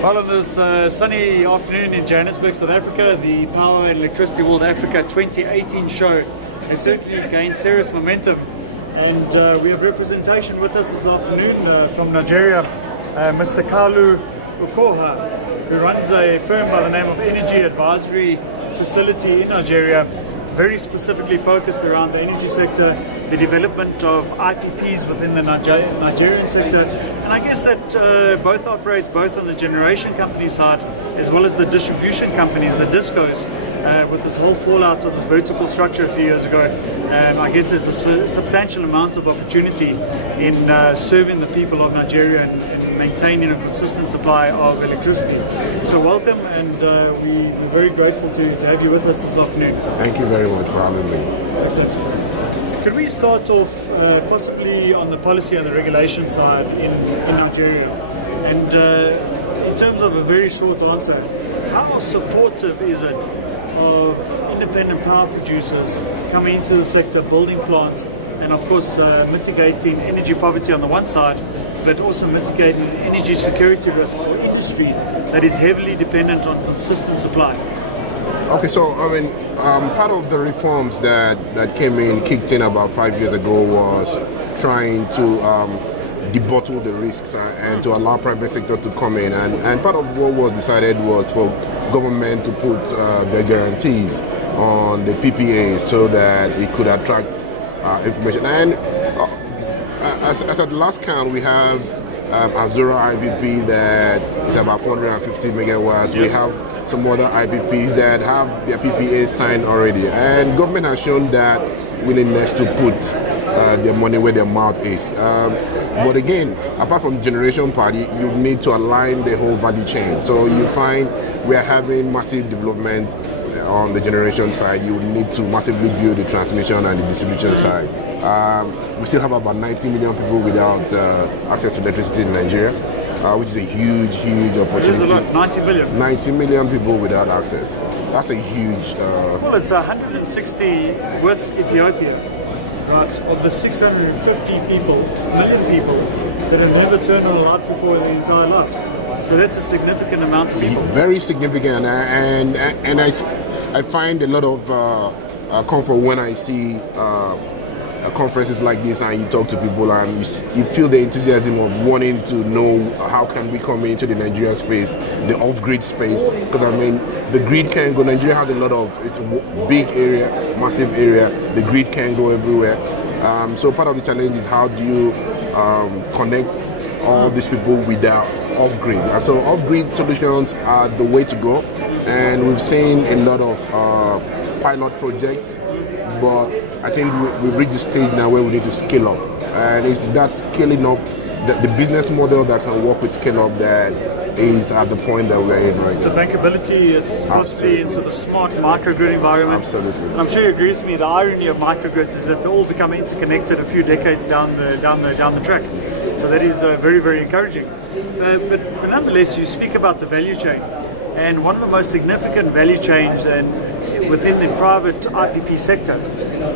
Well, on this sunny afternoon in Johannesburg, South Africa, the Power and Electricity World Africa 2018 show has certainly gained serious momentum. And we have representation with us this afternoon from Nigeria, Mr. Kalu Ukoha, who runs a firm by the name of Energy Advisory Facility in Nigeria, very specifically focused around the energy sector, the development of IPPs within the Nigerian sector, and I guess that both operates both on the generation company side as well as the distribution companies, the discos, with this whole fallout of this vertical structure a few years ago. I guess there's a substantial amount of opportunity in serving the people of Nigeria and maintaining a consistent supply of electricity. So welcome, and we're very grateful to have you with us this afternoon. Thank you very much for having me. Excellent. Could we start off possibly on the policy and the regulation side in Nigeria? And in terms of a very short answer, how supportive is it of independent power producers coming into the sector, building plants, and of course mitigating energy poverty on the one side, but also mitigating energy security risk for industry that is heavily dependent on consistent supply? Okay, so I mean, part of the reforms that kicked in about 5 years ago was trying to debottle the risks and to allow private sector to come in. And part of what was decided was for government to put the guarantees on the PPAs so that it could attract information. And as at the last count, we have Azura IPP that is about 450 megawatts. Yes. We have some other IPPs that have their PPAs signed already. And government has shown that willingness to put their money where their mouth is. But again, apart from generation part, you need to align the whole value chain. So you find we are having massive development on the generation side. You need to massively build the transmission and the distribution side. We still have about 90 million people without access to electricity in Nigeria, which is a huge opportunity. There's a lot, 90 million. 90 million people without access. That's a huge... Well, it's 160 with Ethiopia, right? Of the 650 million people that have never turned on a light before in their entire lives. So that's a significant amount of people. Very significant, and I find a lot of comfort when I see conferences like this and you talk to people and you feel the enthusiasm of wanting to know how can we come into the Nigeria space, the off-grid space, because I mean the grid can go. Nigeria has a lot of, it's a big area, massive area, the grid can go everywhere. So part of the challenge is how do you connect all these people without off-grid. And so off-grid solutions are the way to go, and we've seen a lot of pilot projects, but I think we've reached the stage now where we need to scale up. And it's that scaling up, the business model that can work with scale up that is at the point that we're in right now. The bankability is supposed to be into the smart microgrid environment. Absolutely. And I'm sure you agree with me, the irony of microgrids is that they all become interconnected a few decades down the track. So that is very encouraging. But nonetheless, you speak about the value chain. And one of the most significant value chains within the private IPP sector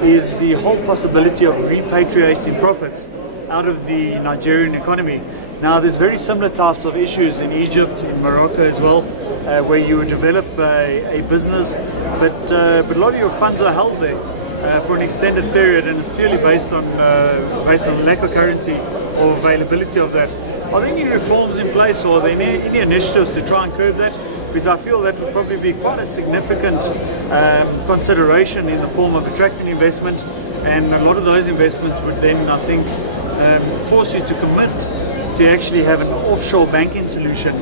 is the whole possibility of repatriating profits out of the Nigerian economy. Now, there's very similar types of issues in Egypt, in Morocco as well, where you would develop a business, but a lot of your funds are held there for an extended period, and it's purely based on lack of currency or availability of that. Are there any reforms in place, or are there any initiatives to try and curb that? Because I feel that would probably be quite a significant consideration in the form of attracting investment, and a lot of those investments would then, I think, force you to commit to actually have an offshore banking solution,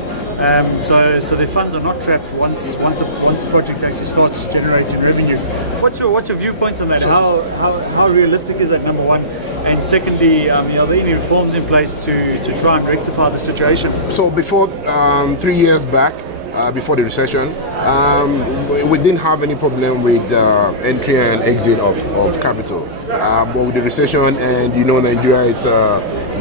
so the funds are not trapped once a project actually starts generating revenue. What's your viewpoints on that? How realistic is that, number one? And secondly, are there any reforms in place to try and rectify the situation? So before 3 years back, before the recession, we didn't have any problem with entry and exit of capital. But with the recession, and Nigeria is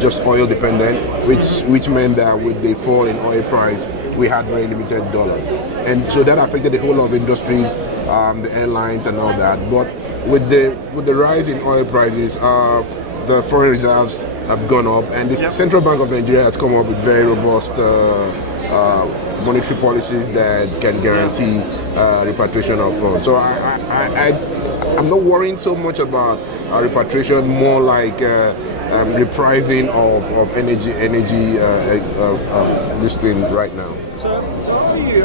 just oil dependent, which meant that with the fall in oil price, we had very limited dollars, and so that affected the whole of industries, the airlines and all that. But with the rise in oil prices, the foreign reserves have gone up, and the Central Bank of Nigeria has come up with very robust monetary policies that can guarantee repatriation of funds. So I'm not worrying so much about repatriation, more like repricing of energy this thing right now. So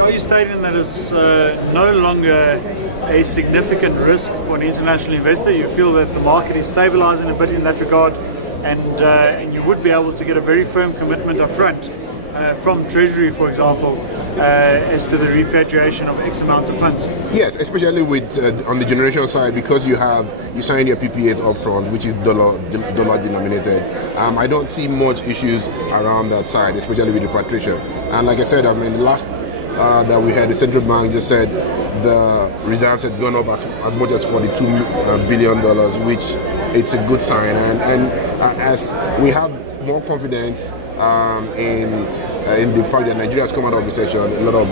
are you stating that it's no longer a significant risk for an international investor? You feel that the market is stabilizing a bit in that regard, and you would be able to get a very firm commitment up front from Treasury, for example, as to the repatriation of X amount of funds? Yes, especially with on the generation side, because you sign your PPAs upfront, which is dollar denominated. I don't see much issues around that side, especially with repatriation. And like I said, I mean, the last that we had, the central bank just said the reserves had gone up as much as $42 billion, which it's a good sign. And as we have more confidence in the fact that Nigeria has come out of recession, a lot of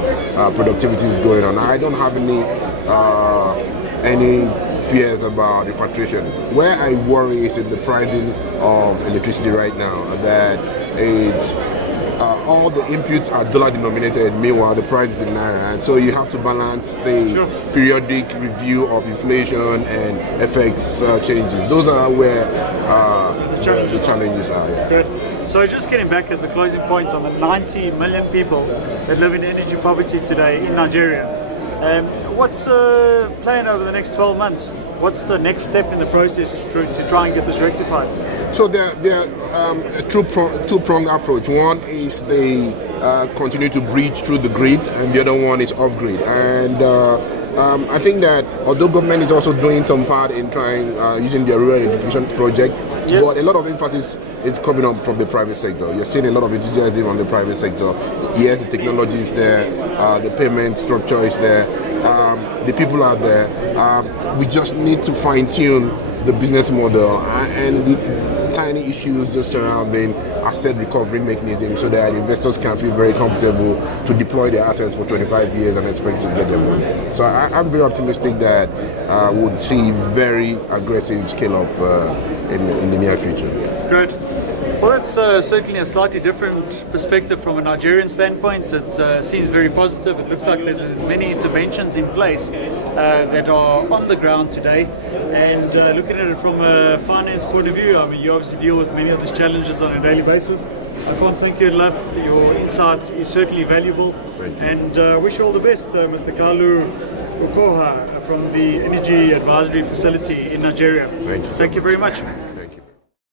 productivity is going on. I don't have any fears about repatriation. Where I worry is in the pricing of electricity right now, that it's all the inputs are dollar denominated, meanwhile the price is in naira, and so you have to balance the periodic review of inflation and FX changes. Those are where the challenges are. Yeah. Good. So just getting back as a closing point on the 90 million people that live in energy poverty today in Nigeria, what's the plan over the next 12 months? What's the next step in the process to try and get this rectified? So there are a two-pronged approach. One is they continue to breach through the grid, and the other one is off-grid. And I think that although government is also doing some part in trying using the rural electrification project, but a lot of emphasis is coming up from the private sector. You're seeing a lot of enthusiasm on the private sector. Yes, the technology is there, the payment structure is there, the people are there. We just need to fine-tune the business model and tiny issues just surrounding asset recovery mechanism, so that investors can feel very comfortable to deploy their assets for 25 years and expect to get them money. So I'm very optimistic that we'll see very aggressive scale up in the near future. Good. Well, that's certainly a slightly different perspective from a Nigerian standpoint. It seems very positive. It looks like there's many interventions in place that are on the ground today. And looking at it from a finance point of view, I mean, you obviously deal with many of these challenges on a daily basis. I can't thank you enough. Your insight is certainly valuable. And wish you all the best, Mr. Kalu Ukoha from the Energy Advisory Facility in Nigeria. Thank you. Thank you very much.